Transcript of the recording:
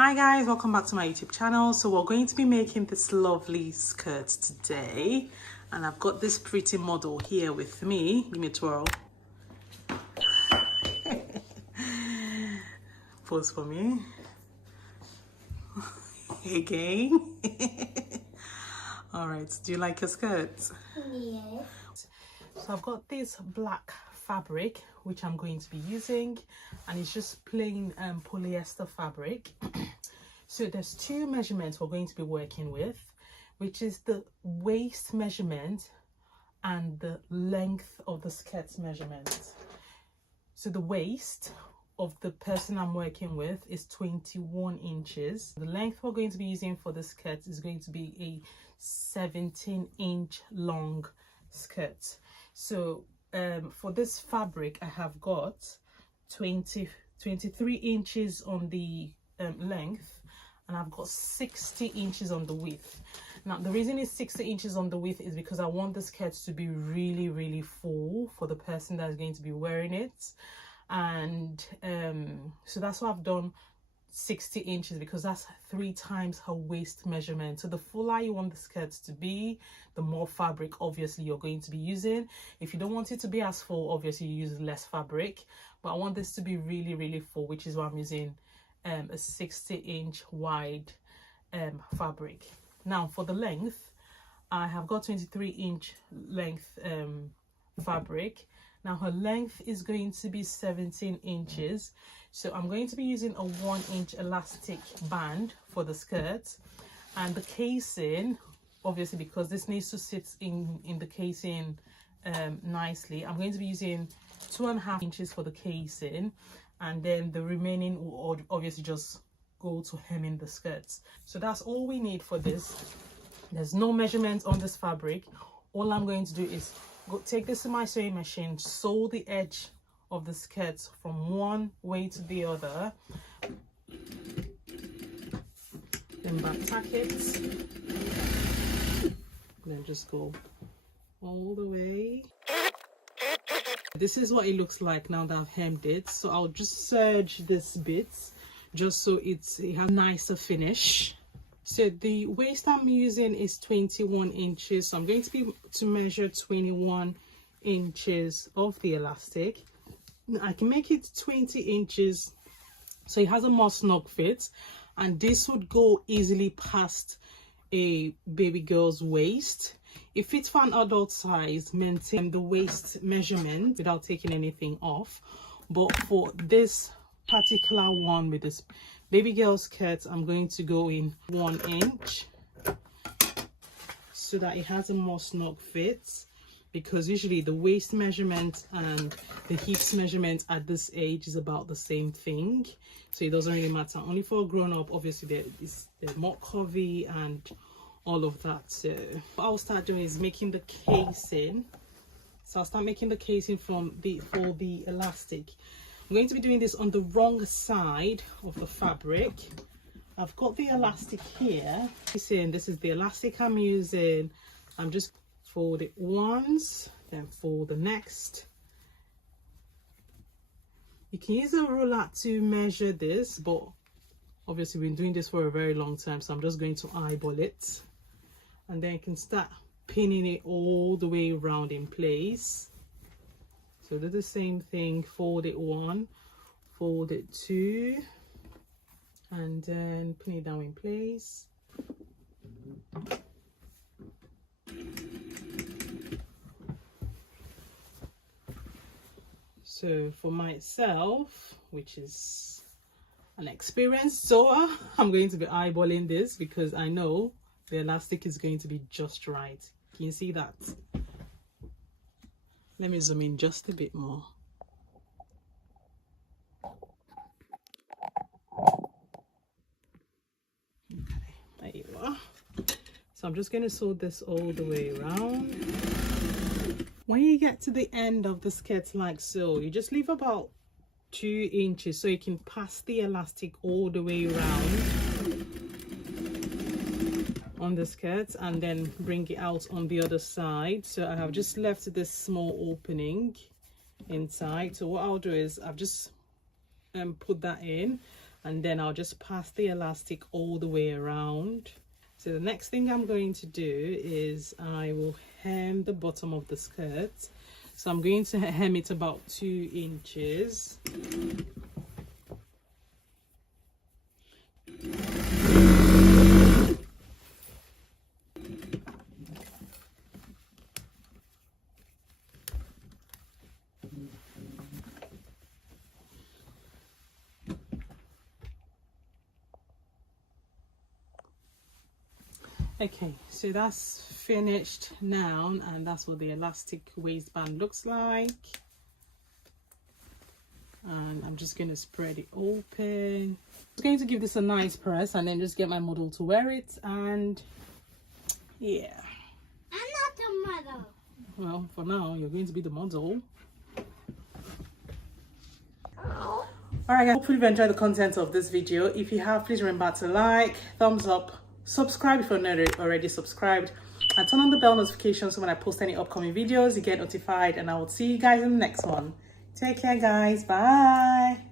Hi guys, welcome back to my YouTube channel. So we're going to be making this lovely skirt today, and I've got this pretty model here with me. Give me a twirl. Pose for me again. All right, do you like your skirt? Yes. So I've got this black fabric which I'm going to be using, and it's just plain polyester fabric. So there's two measurements we're going to be working with, which is the waist measurement and the length of the skirt measurement. So the waist of the person I'm working with is 21 inches. The length we're going to be using for the skirt is going to be a 17-inch long skirt. So for this fabric, I have got 23 inches on the length, and I've got 60 inches on the width. Now the reason it's 60 inches on the width is because I want the skirt to be really full for the person that's going to be wearing it. And so that's why I've done 60 inches, because that's 3 times her waist measurement. So the fuller you want the skirt to be, the more fabric obviously you're going to be using. If you don't want it to be as full, obviously you use less fabric, but I want this to be really full, which is why I'm using a 60-inch wide fabric. Now for the length, I have got 23-inch length fabric. Now her length is going to be 17 inches. So I'm going to be using a 1-inch elastic band for the skirt, and the casing, obviously because this needs to sit in the casing nicely, I'm going to be using 2.5 inches for the casing, and then the remaining will obviously just go to hemming the skirts. So that's all we need for this. There's no measurement on this fabric. All I'm going to do is take this to my sewing machine, sew the edge of the skirt from one way to the other, then back tack it, then just go all the way. This is what it looks like now that I've hemmed it. So I'll just serge this bit just so it has a nicer finish. So the waist I'm using is 21 inches. So I'm going to measure 21 inches of the elastic. I can make it 20 inches so it has a more snug fit, and this would go easily past a baby girl's waist. It fits for an adult size. Maintain the waist measurement without taking anything off, but for this particular one with this baby girl skirt, I'm going to go in 1 inch so that it has a more snug fit, because usually the waist measurement and the hips measurement at this age is about the same thing, so it doesn't really matter. Only for a grown-up, obviously they're more curvy and all of that. So what I'll start doing is making the casing. So I'll start making the casing for the elastic. I'm going to be doing this on the wrong side of the fabric. I've got the elastic here. This is the elastic I'm using. I'm just fold it once, then fold the next. You can use a ruler to measure this, but obviously we've been doing this for a very long time, so I'm just going to eyeball it, and then you can start pinning it all the way around in place. So do the same thing, fold it 1, fold it 2, and then pin it down in place. So for myself, which is an experienced sewer, I'm going to be eyeballing this because I know the elastic is going to be just right. Can you see that? Let me zoom in just a bit more. Okay, there you are. So I'm just going to sew this all the way around. When you get to the end of the skirt like so, you just leave about 2 inches so you can pass the elastic all the way around on the skirt, and then bring it out on the other side. So I have just left this small opening inside. So what I'll do is I've just put that in, and then I'll just pass the elastic all the way around. So the next thing I'm going to do is I will hem the bottom of the skirt. So I'm going to hem it about 2 inches. Okay, so that's finished now, and that's what the elastic waistband looks like. And I'm just going to spread it open. I'm going to give this a nice press and then just get my model to wear it. And yeah, I'm not the model. Well, for now you're going to be the model. Alright guys, hopefully you've enjoyed the content of this video. If you have, please remember to like, thumbs up, subscribe if you're not already subscribed, and turn on the bell notification so when I post any upcoming videos you get notified. And I will see you guys in the next one. Take care guys, bye.